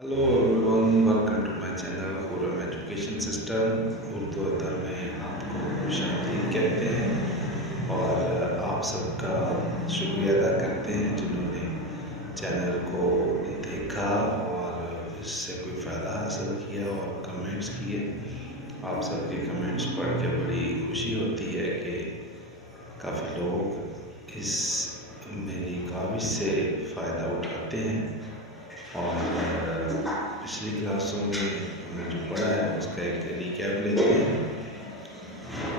Hello everyone, welcome to my channel Khurram education system. Urdu अदर में आपको खुशामदीद कहते हैं और आप सबका शुक्रिया अदा करते हैं जिन्होंने चैनल को देखा और इससे कोई फ़ायदा हासिल किया और कमेंट्स किए। आप सबके कमेंट्स पढ़ के बड़ी खुशी होती है कि काफ़ी लोग इस मेरी काविश से फ़ायदा उठाते हैं और पिछली क्लासों में हमने जो पढ़ा है उसका एक रिकैप लेते हैं।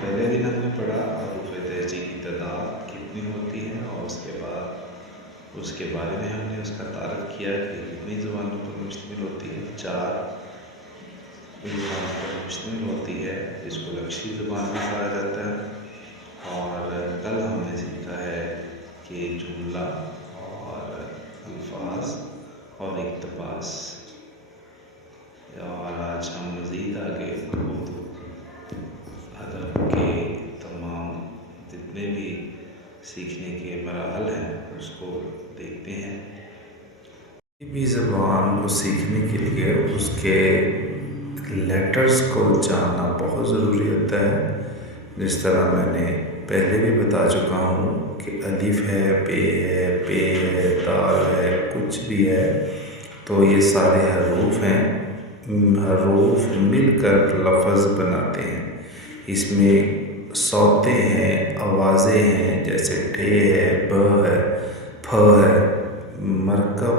पहले दिन हमने पढ़ा हरूफ तहजी की तादाद कितनी होती है और उसके बारे में हमने उसका तारफ़ किया कि कितनी ज़ुबानों पर मुश्तमिल होती है। 4 ज़ुबानों पर मुश्तमिल होती है जिसको लक्ष्य ज़ुबान में कहा जाता है। और कल हमने सीखा है कि जुमला और अल्फाज और इक़्तिबास। और आज हम मज़ीद आगे उर्दू अदब के तमाम जितने भी सीखने के मराहल हैं उसको देखते हैं। किसी भी ज़बान को सीखने के लिए उसके लेटर्स को जानना बहुत ज़रूरी होता है। जिस तरह मैंने पहले भी बता चुका हूँ कि अलिफ है, बे है, पे है, दाल है, कुछ भी है तो ये सारे हरूफ हैं। हरूफ मिलकर लफ्ज़ बनाते हैं। इसमें सौते हैं, आवाज़ें हैं, जैसे ठे है, ब है, फ है। मरकब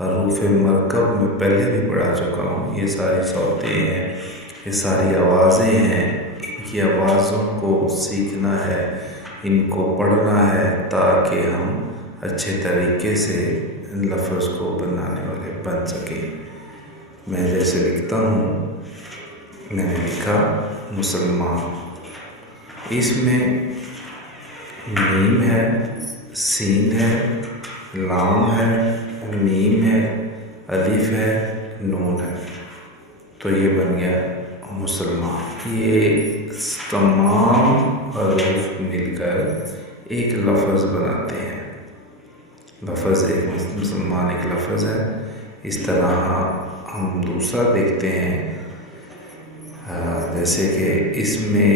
हरूफ मरकब में पहले भी पढ़ा चुका हूँ। ये सारी सौते हैं, ये सारी आवाज़ें हैं। इनकी आवाज़ों को सीखना है, इनको पढ़ना है ताकि हम अच्छे तरीके से लफ्ज़ को बनाने वाले बन सकें। मैं जैसे लिखता हूँ, मैंने लिखा मुसलमान। इसमें मीम है, सीन है, लाम है, मीम है, अलिफ है, नून है, तो ये बन गया मुसलमान। ये तमाम हरूफ मिलकर एक लफ्ज़ बनाते हैं। लफ्ज़ एक मुसलमान एक लफ्ज़ है। इस तरह हम दूसरा देखते हैं, जैसे कि इसमें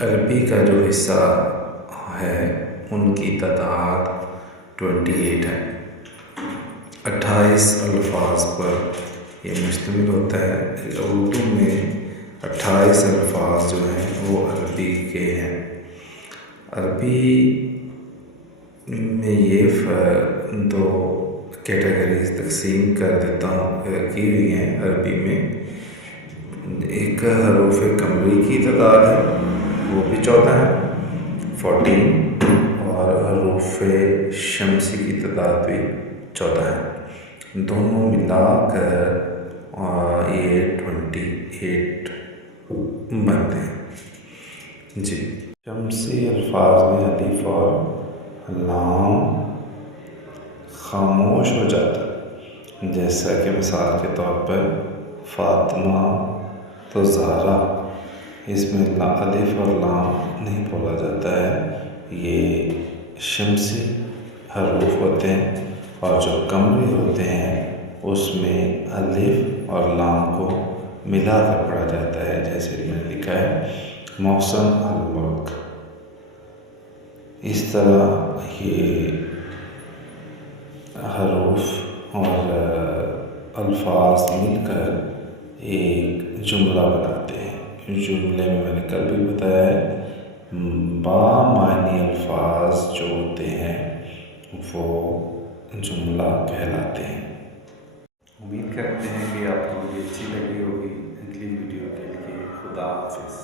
अरबी का जो हिस्सा है उनकी तादाद 28 है। 28 अल्फाज पर ये मुश्तमिल होता है। उर्दू में 28 अल्फाज जो हैं वो अरबी के हैं। अरबी में ये दो कैटेगरीज तकसीम कर देता हूँ की हुई हैं अरबी में। एक हरूफ कमरी की तादाद है, वो भी 14 है, 14। और हरूफ शमसी की तादाद भी 14 है। दोनों मिलाकर ये 28 बनते हैं जी। शमसी अल्फाज में अलिफ और लाम खामोश हो जाता है। जैसा कि मिसाल के तौर पर फ़ातिमा तो ज़हरा, इसमें अलिफ और लाम नहीं बोला जाता है। ये शमसी हरूफ होते हैं और जो कमरी होते हैं उसमें अलिफ और लाम को मिला कर पढ़ा जाता है। जैसे मैंने लिखा है मौसम अल-मुल्क। इस तरह ये हरूफ और अल्फाज मिलकर एक जुमला बनाते हैं। जुमले में मैंने कल भी बताया है बामानी अल्फाज जो होते हैं वो जुमला कहलाते हैं। उम्मीद करते हैं कि आपको ये अच्छी लगी होगी। अगली वीडियो के लिए खुदा हाफिज़।